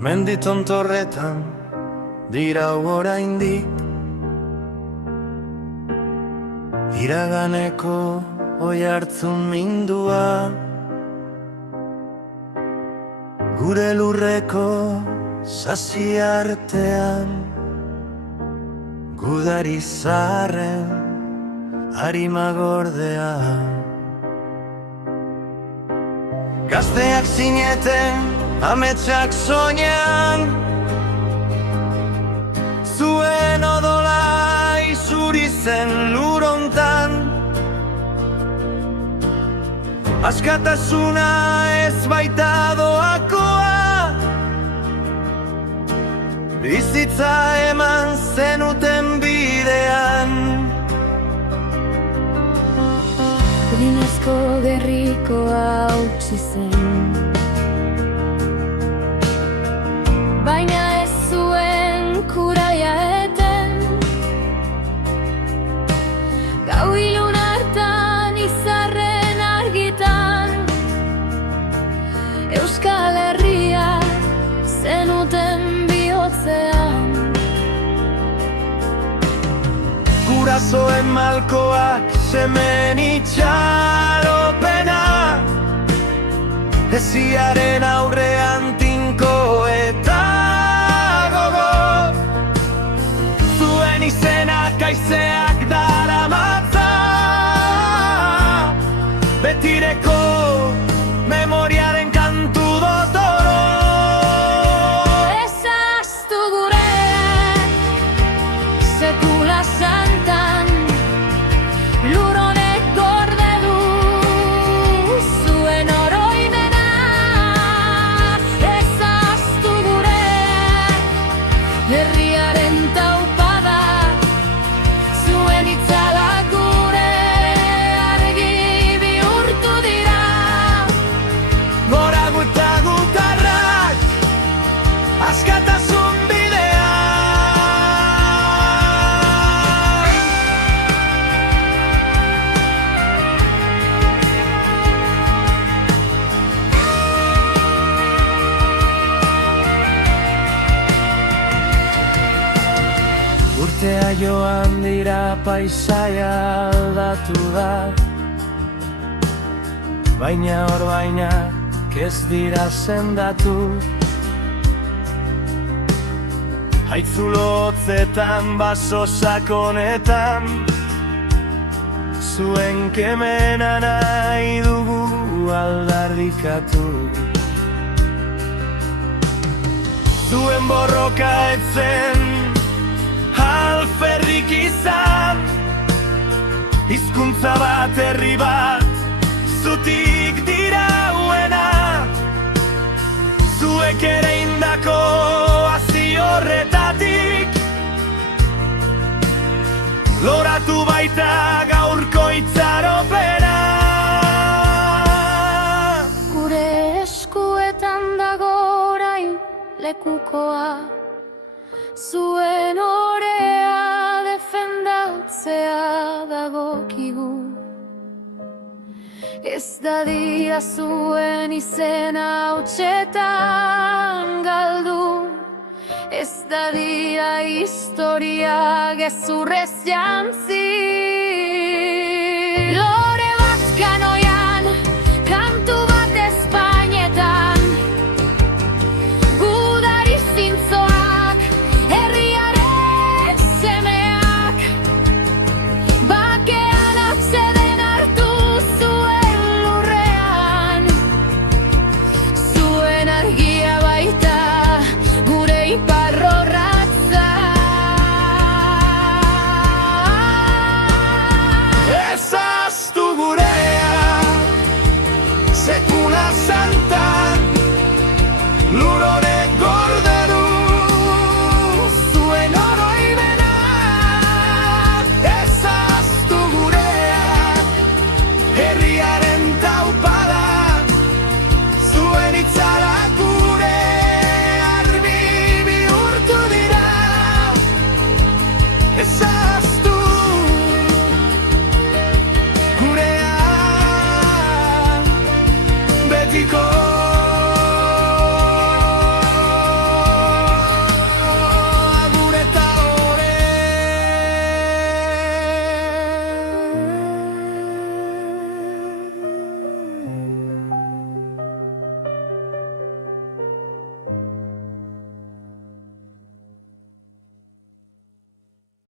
Mendi tontorretan dira oraindik iraganeko oihartzun mindua, gure lurreko sasi artean, gudari zaharren harima gordea. Gazteak zineten ametsak soinean, zuen odola izuri zen lurontan. Askatasuna ez baita doakoa, bizitza eman zenuten bidean. Erinezko gerrikoa utzi zen, baina ez zuen kuraia eten. Gau ilun hartan izarren argitan, Euskal Herria zenuten bihotzean. Gurasoen malkoak semen itxaropena, hesiaren aurrean tinko eta gogo. Zuen izenak haizeak daramatza, betireko memoriaren kantu dotoro. Ez ahaztu gure sekula santan, lur honek gorde du zuen oroimena. Ez ahaztu gure herriaren taupada, zuen itzalak gure argi bihurtu dira. Gora guta gutarrak, askatasun bidea. Urtea joan dira, paisaia aldatu da, baina orbainak ez dira sendatu. Haitzulo hotzetan, baso sakonetan, zuen kemena nahi dugu aldarrikatu. Zuen borroka etzen alferrik izan, hizkuntza bat, herri bat, zutik dirauena. Zuek ere indako hazi horretatik, loratu baita gaurko itxaropena. Gure eskuetan dago orain lekukoa, zuen orea defendatzea dagokigu. Ez dadila zuen izena hotxetan galdu, ez dadila historia gezurrez jantzi. Lore bat kanoi